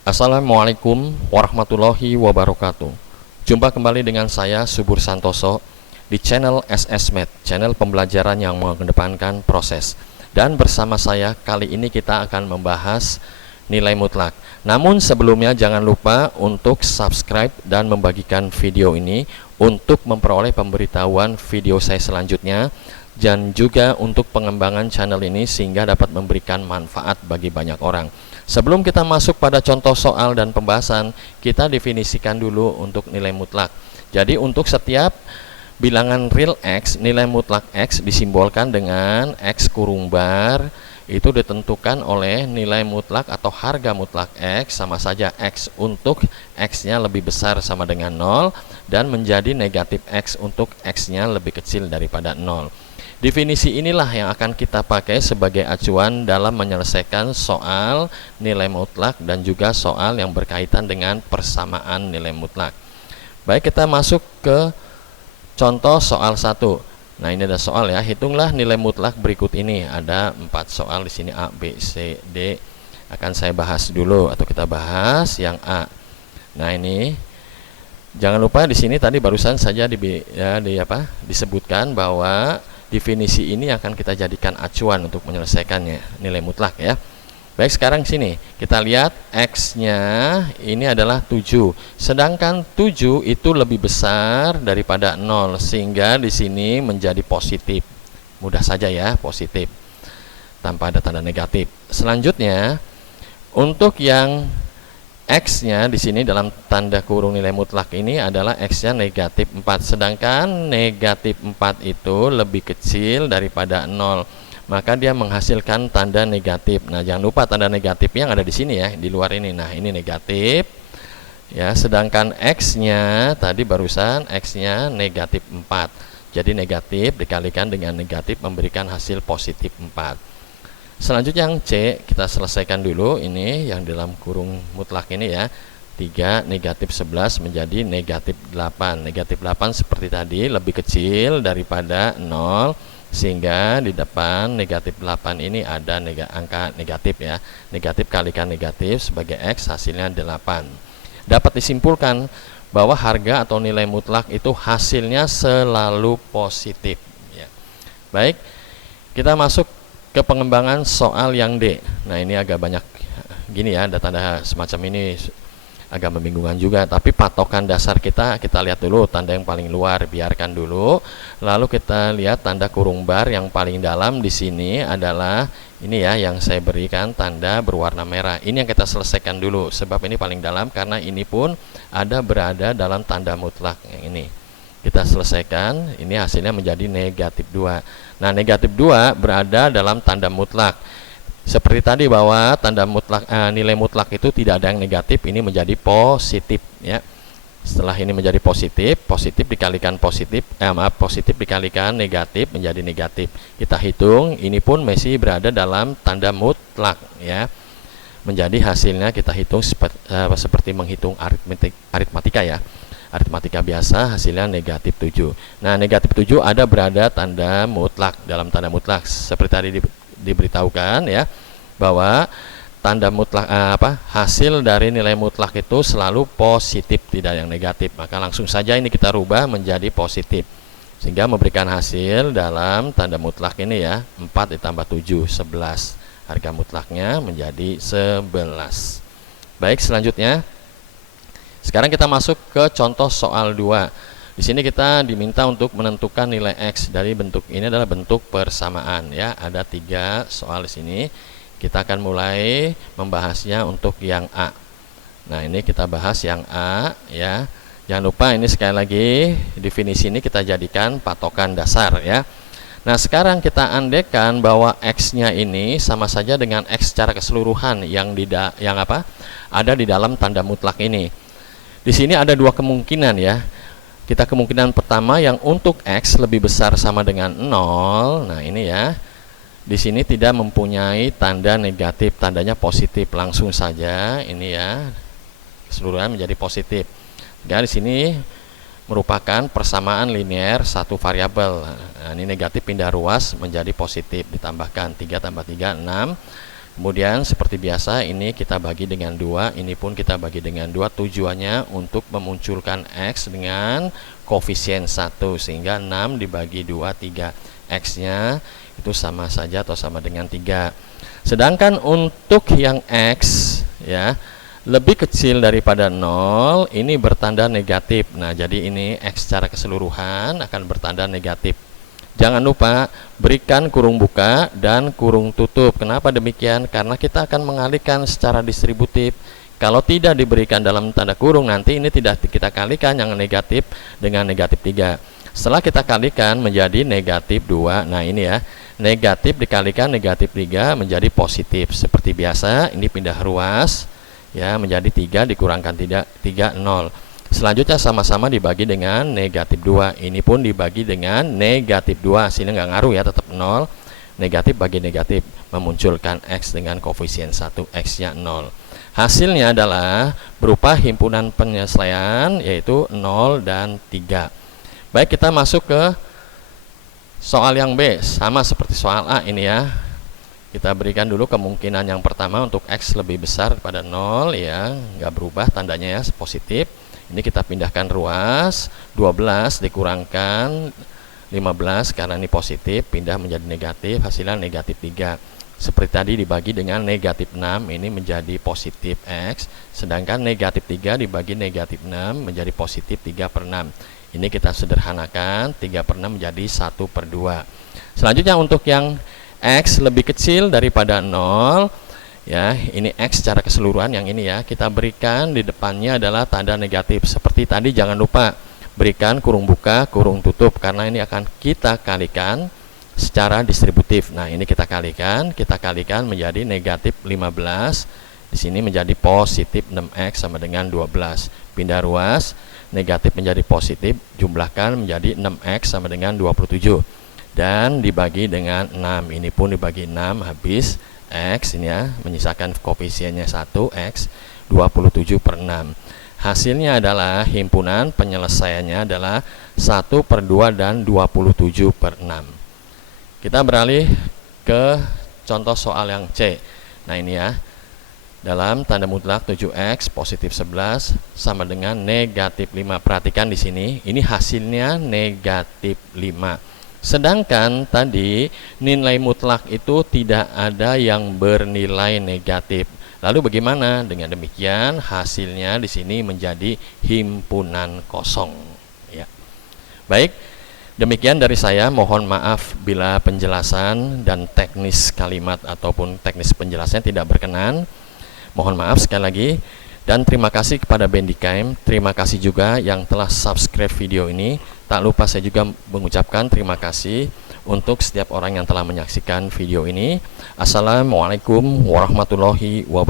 Assalamualaikum warahmatullahi wabarakatuh. Jumpa kembali dengan saya Subur Santoso di channel SSMath, channel pembelajaran yang mengedepankan proses. Dan bersama saya kali ini kita akan membahas nilai mutlak. Namun sebelumnya jangan lupa untuk subscribe dan membagikan video ini untuk memperoleh pemberitahuan video saya selanjutnya, dan juga untuk pengembangan channel ini sehingga dapat memberikan manfaat bagi banyak orang. Sebelum kita masuk pada contoh soal dan pembahasan, kita definisikan dulu untuk nilai mutlak. Jadi untuk setiap bilangan real X, nilai mutlak X disimbolkan dengan X kurung bar, itu ditentukan oleh nilai mutlak atau harga mutlak X sama saja X untuk X-nya lebih besar sama dengan 0 dan menjadi negatif X untuk X-nya lebih kecil daripada 0. Definisi inilah yang akan kita pakai sebagai acuan dalam menyelesaikan soal nilai mutlak dan juga soal yang berkaitan dengan persamaan nilai mutlak. Baik, kita masuk ke contoh soal 1. Nah, ini ada soal ya. Hitunglah nilai mutlak berikut ini. Ada 4 soal di sini, A, B, C, D. Akan saya bahas dulu atau kita bahas yang A. Nah, ini jangan lupa di sini tadi barusan saja disebutkan bahwa definisi ini akan kita jadikan acuan untuk menyelesaikannya nilai mutlak ya. Baik, sekarang sini kita lihat X-nya ini adalah 7. Sedangkan 7 itu lebih besar daripada 0 sehingga di sini menjadi positif. Mudah saja ya, positif tanpa ada tanda negatif. Selanjutnya untuk yang X-nya di sini dalam tanda kurung nilai mutlak ini adalah X-nya negatif 4. Sedangkan negatif 4 itu lebih kecil daripada 0. Maka dia menghasilkan tanda negatif. Nah, jangan lupa tanda negatif yang ada di sini ya, di luar ini. Nah, ini negatif. Ya, sedangkan X-nya tadi barusan X-nya negatif 4. Jadi negatif dikalikan dengan negatif memberikan hasil positif 4. Selanjutnya yang C kita selesaikan dulu, ini yang dalam kurung mutlak ini ya. 3 negatif 11 menjadi negatif 8. Negatif 8 seperti tadi lebih kecil daripada 0 sehingga di depan negatif 8 ini ada angka negatif ya. Negatif kalikan negatif sebagai X hasilnya 8. Dapat disimpulkan bahwa harga atau nilai mutlak itu hasilnya selalu positif ya. Baik, kita masuk ke pengembangan soal yang D. Nah, ini agak banyak gini ya, ada tanda semacam ini agak membingungkan juga, tapi patokan dasar kita lihat dulu tanda yang paling luar, biarkan dulu. Lalu kita lihat tanda kurung bar yang paling dalam di sini adalah ini ya, yang saya berikan tanda berwarna merah. Ini yang kita selesaikan dulu sebab ini paling dalam karena ini pun berada dalam tanda mutlak yang ini. Kita selesaikan, ini hasilnya menjadi negatif 2. Nah, negatif 2 berada dalam tanda mutlak. Seperti tadi bahwa tanda mutlak nilai mutlak itu tidak ada yang negatif, ini menjadi positif ya. Setelah ini menjadi positif, positif dikalikan positif, positif dikalikan negatif menjadi negatif. Kita hitung, ini pun masih berada dalam tanda mutlak ya. Menjadi hasilnya kita hitung seperti menghitung aritmatika ya. Aritmatika biasa hasilnya negatif 7. Nah, negatif 7 berada tanda mutlak, dalam tanda mutlak seperti tadi diberitahukan ya, bahwa tanda mutlak hasil dari nilai mutlak itu selalu positif, tidak yang negatif. Maka langsung saja ini kita rubah menjadi positif sehingga memberikan hasil dalam tanda mutlak ini ya, 4 ditambah 7 11. Harga mutlaknya menjadi 11. Baik, selanjutnya sekarang kita masuk ke contoh soal 2. Di sini kita diminta untuk menentukan nilai X dari bentuk ini adalah bentuk persamaan ya. Ada 3 soal di sini. Kita akan mulai membahasnya untuk yang A. Nah, ini kita bahas yang A ya. Jangan lupa ini sekali lagi definisi ini kita jadikan patokan dasar ya. Nah, sekarang kita andaikan bahwa X-nya ini sama saja dengan X secara keseluruhan yang ada di dalam tanda mutlak ini. Di sini ada 2 kemungkinan ya. Kita kemungkinan pertama yang untuk X lebih besar sama dengan 0. Nah, ini ya. Di sini tidak mempunyai tanda negatif, tandanya positif langsung saja ini ya. Keseluruhan menjadi positif. Dan di sini merupakan persamaan linear satu variabel. Nah, ini negatif pindah ruas menjadi positif, ditambahkan 3 tambah 3 6. Kemudian seperti biasa ini kita bagi dengan 2, ini pun kita bagi dengan 2, tujuannya untuk memunculkan X dengan koefisien 1 sehingga 6 dibagi 2 3. X-nya itu sama saja atau sama dengan 3. Sedangkan untuk yang X ya lebih kecil daripada 0 ini bertanda negatif. Nah, jadi ini X secara keseluruhan akan bertanda negatif. Jangan lupa berikan kurung buka dan kurung tutup. Kenapa demikian? Karena kita akan mengalihkan secara distributif. Kalau tidak diberikan dalam tanda kurung, nanti ini tidak kita kalikan yang negatif dengan negatif 3. Setelah kita kalikan menjadi negatif 2. Nah ini ya, negatif dikalikan negatif 3 menjadi positif. Seperti biasa, ini pindah ruas ya menjadi 3 dikurangkan 3 0. Selanjutnya sama-sama dibagi dengan negatif 2. Ini pun dibagi dengan negatif 2. Sini nggak ngaruh ya, tetap 0. Negatif bagi negatif memunculkan X dengan koefisien 1, X-nya 0. Hasilnya adalah berupa himpunan penyesuaian yaitu 0 dan 3. Baik, kita masuk ke soal yang B. Sama seperti soal A ini ya. Kita berikan dulu kemungkinan yang pertama untuk X lebih besar daripada 0 ya. Nggak berubah tandanya ya, positif. Ini kita pindahkan ruas, 12 dikurangkan 15 karena ini positif, pindah menjadi negatif, hasilnya negatif 3. Seperti tadi dibagi dengan negatif 6, ini menjadi positif X. Sedangkan negatif 3 dibagi negatif 6 menjadi positif 3/6. Ini kita sederhanakan, 3/6 menjadi 1/2. Selanjutnya untuk yang X lebih kecil daripada 0, ya, ini X secara keseluruhan yang ini ya, kita berikan di depannya adalah tanda negatif. Seperti tadi jangan lupa berikan kurung buka, kurung tutup karena ini akan kita kalikan secara distributif. Nah, ini kita kalikan menjadi negatif 15. Di sini menjadi positif 6X sama dengan 12. Pindah ruas, negatif menjadi positif, jumlahkan menjadi 6X sama dengan 27. Dan dibagi dengan 6. Ini pun dibagi 6 habis X ini ya, menyisakan koefisiennya 1 X 27/6. Hasilnya adalah himpunan penyelesaiannya adalah 1/2 dan 27/6. Kita beralih ke contoh soal yang C. Nah ini ya, dalam tanda mutlak 7X positif 11 sama dengan negatif 5. Perhatikan di sini, ini hasilnya negatif 5. Sedangkan tadi nilai mutlak itu tidak ada yang bernilai negatif. Lalu bagaimana? Dengan demikian hasilnya di sini menjadi himpunan kosong. Ya. Baik, demikian dari saya. Mohon maaf bila penjelasan dan teknis kalimat ataupun teknis penjelasannya tidak berkenan. Mohon maaf sekali lagi. Dan terima kasih kepada Bendikaim, terima kasih juga yang telah subscribe video ini. Tak lupa saya juga mengucapkan terima kasih untuk setiap orang yang telah menyaksikan video ini. Assalamualaikum warahmatullahi wabarakatuh.